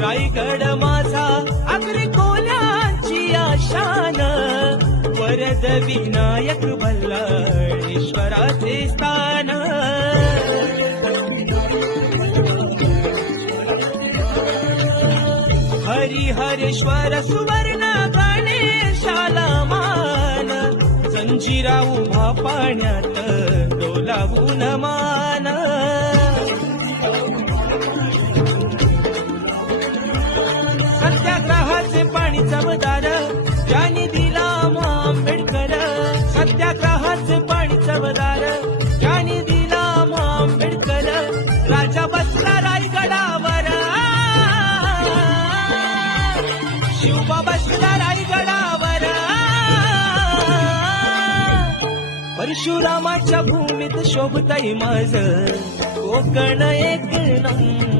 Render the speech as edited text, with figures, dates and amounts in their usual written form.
रायगड माझा आगरी कोल्यांची आशान, वरद विनायक बल्लाळेश्वराचे स्थान. हरिहरेश्वर सुवर्ण गणेशाला मान, जंजिरा उभा पाण्यात डोलावून मान. सत्याग्रहाचे पाणी चवदार ज्यांनी दिला आंबेडकर, सत्याग्रहाचे पाणी चवदार ज्यांनी दिला आंबेडकर. राजा बसला रायगडावर, शिवबा बसला रायगडावर, परशुरामाच्या भूमीत शोभतय माझ कोकण एक नंबर.